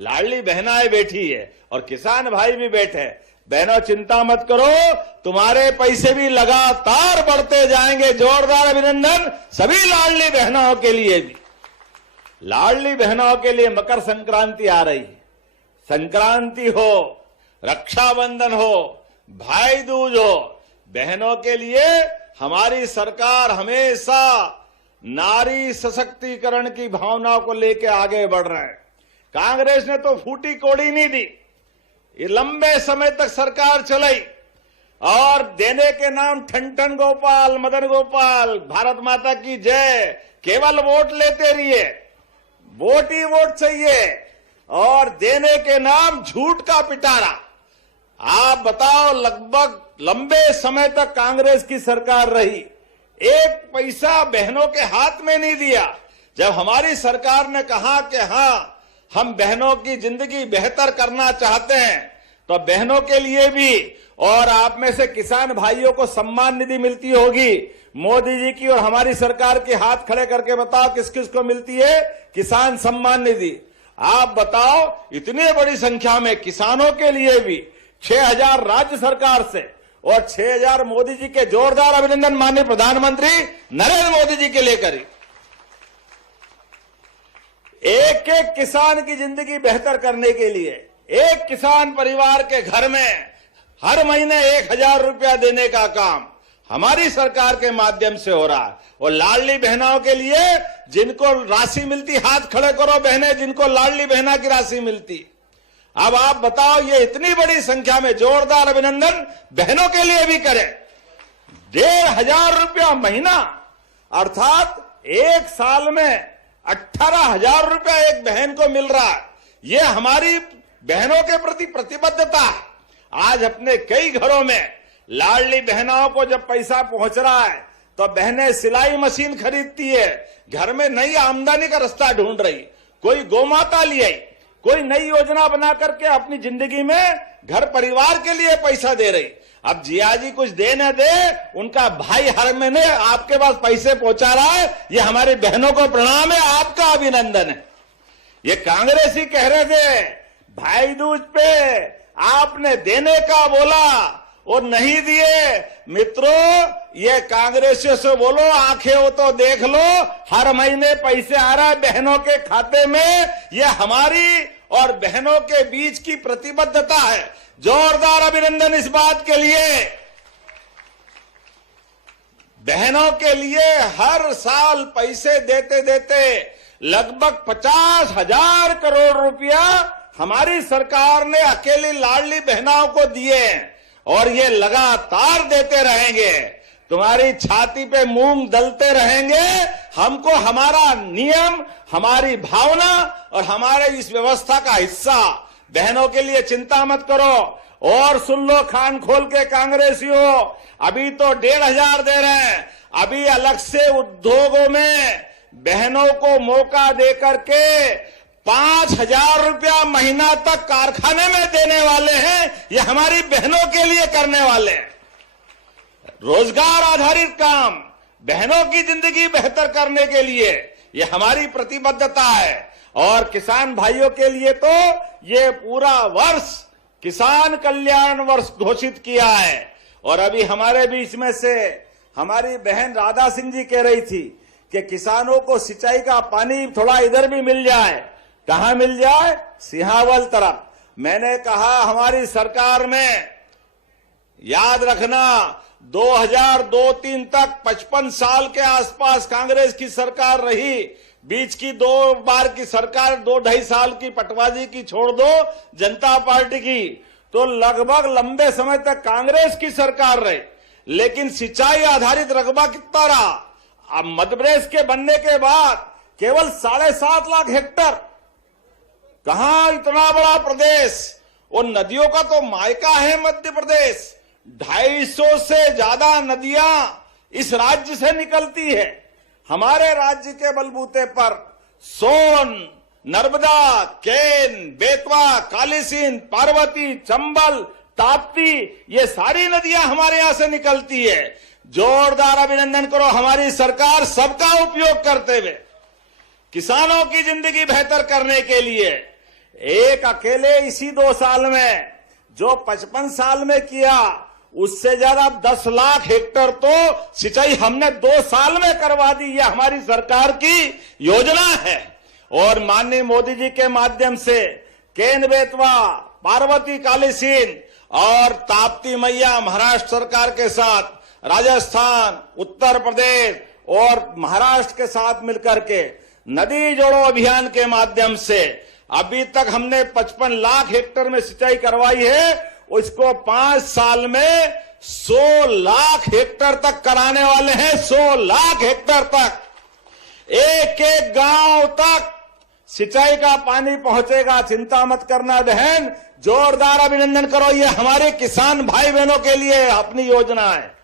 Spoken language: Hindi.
लाडली बहनाएं बैठी है और किसान भाई भी बैठे हैं। बहनों चिंता मत करो, तुम्हारे पैसे भी लगातार बढ़ते जाएंगे। जोरदार अभिनंदन सभी लाडली बहनों के लिए भी। लाडली बहनों के लिए मकर संक्रांति आ रही है। संक्रांति हो, रक्षाबंधन हो, भाई दूज हो, बहनों के लिए हमारी सरकार हमेशा नारी सशक्तिकरण की भावना को लेकर आगे बढ़ रहे हैं। कांग्रेस ने तो फूटी कोड़ी नहीं दी, ये लंबे समय तक सरकार चलाई और देने के नाम ठन गोपाल, मदन गोपाल, भारत माता की जय, केवल वोट लेते रहिए, वोट ही वोट चाहिए और देने के नाम झूठ का पिटारा। आप बताओ, लगभग लंबे समय तक कांग्रेस की सरकार रही, एक पैसा बहनों के हाथ में नहीं दिया। जब हमारी सरकार ने कहा कि हां हम बहनों की जिंदगी बेहतर करना चाहते हैं, तो बहनों के लिए भी, और आप में से किसान भाइयों को सम्मान निधि मिलती होगी मोदी जी की और हमारी सरकार के, हाथ खड़े करके बताओ किस किस को मिलती है किसान सम्मान निधि। आप बताओ, इतनी बड़ी संख्या में किसानों के लिए भी 6000 राज्य सरकार से और 6000 मोदी जी के। जोरदार अभिनंदन माननीय प्रधानमंत्री नरेंद्र मोदी जी के लेकर। एक एक किसान की जिंदगी बेहतर करने के लिए एक किसान परिवार के घर में हर महीने 1000 रुपया देने का काम हमारी सरकार के माध्यम से हो रहा है। और लाडली बहनों के लिए जिनको राशि मिलती, हाथ खड़े करो बहनें जिनको लाडली बहना की राशि मिलती। अब आप बताओ, ये इतनी बड़ी संख्या में जोरदार अभिनंदन बहनों के लिए भी करें। 1500 रुपया महीना, अर्थात एक साल में 18,000 रुपया एक बहन को मिल रहा है। ये हमारी बहनों के प्रति प्रतिबद्धता है। आज अपने कई घरों में लाडली बहनों को जब पैसा पहुंच रहा है तो बहनें सिलाई मशीन खरीदती है, घर में नई आमदनी का रास्ता ढूंढ रही, कोई गोमाता ले आई, कोई नई योजना बना करके अपनी जिंदगी में घर परिवार के लिए पैसा दे रही। अब जिया जी कुछ दे न दे, उनका भाई हर महीने आपके पास पैसे पहुंचा रहा है। ये हमारी बहनों को प्रणाम है, आपका अभिनंदन है। ये कांग्रेसी कह रहे थे भाई दूज पे आपने देने का बोला और नहीं दिए। मित्रों, ये कांग्रेसियों से बोलो, आंखें हो तो देख लो, हर महीने पैसे आ रहा है बहनों के खाते में। ये हमारी और बहनों के बीच की प्रतिबद्धता है। जोरदार अभिनंदन इस बात के लिए। बहनों के लिए हर साल पैसे देते देते लगभग 50,000 करोड़ रुपया हमारी सरकार ने अकेली लाडली बहनों को दिए और ये लगातार देते रहेंगे। तुम्हारी छाती पे मूंग दलते रहेंगे। हमको हमारा नियम, हमारी भावना और हमारे इस व्यवस्था का हिस्सा बहनों के लिए चिंता मत करो। और सुन लो कान खोल के कांग्रेसियों, अभी तो 1500 दे रहे हैं। अभी अलग से उद्योगों में बहनों को मौका दे करके 5000 रुपया महीना तक कारखाने में देने वाले हैं। ये हमारी बहनों के लिए करने वाले हैं। रोजगार आधारित काम, बहनों की जिंदगी बेहतर करने के लिए ये हमारी प्रतिबद्धता है। और किसान भाइयों के लिए तो ये पूरा वर्ष किसान कल्याण वर्ष घोषित किया है। और अभी हमारे बीच में से हमारी बहन राधा सिंह जी कह रही थी कि किसानों को सिंचाई का पानी थोड़ा इधर भी मिल जाए। कहां मिल जाए? सिहावल तरफ। मैंने कहा हमारी सरकार में, याद रखना, 2002-03 तक 55 साल के आसपास कांग्रेस की सरकार रही। बीच की 2 बार की सरकार, 2-2.5 साल की पटवारी की छोड़ दो, जनता पार्टी की, तो लगभग लंबे समय तक कांग्रेस की सरकार रही। लेकिन सिंचाई आधारित रकबा कितना रहा? अब मध्य प्रदेश के बनने के बाद केवल 7.5 लाख हेक्टर। कहां इतना बड़ा प्रदेश, और नदियों का तो मायका है मध्य प्रदेश। 250 से ज्यादा नदियां इस राज्य से निकलती है। हमारे राज्य के बलबूते पर सोन, नर्मदा, केन, बेतवा, कालीसिंध, पार्वती, चंबल, ताप्ती, ये सारी नदियां हमारे यहां से निकलती है। जोरदार अभिनंदन करो हमारी सरकार सबका उपयोग करते हुए किसानों की जिंदगी बेहतर करने के लिए एक अकेले इसी 2 साल में जो 55 साल में किया, उससे ज्यादा 10 लाख हेक्टेयर तो सिंचाई हमने 2 साल में करवा दी। यह हमारी सरकार की योजना है। और माननीय मोदी जी के माध्यम से केन बेतवा, पार्वती कालीसिंध और ताप्ती मैया महाराष्ट्र सरकार के साथ, राजस्थान, उत्तर प्रदेश और महाराष्ट्र के साथ मिलकर के नदी जोड़ो अभियान के माध्यम से अभी तक हमने 55 लाख हेक्टेयर में सिंचाई करवाई है। उसको 5 साल में 100 लाख हेक्टेयर तक कराने वाले हैं। 100 लाख हेक्टेयर तक, एक एक गांव तक सिंचाई का पानी पहुंचेगा। चिंता मत करना बहन, जोरदार अभिनंदन करो। ये हमारे किसान भाई बहनों के लिए अपनी योजना है।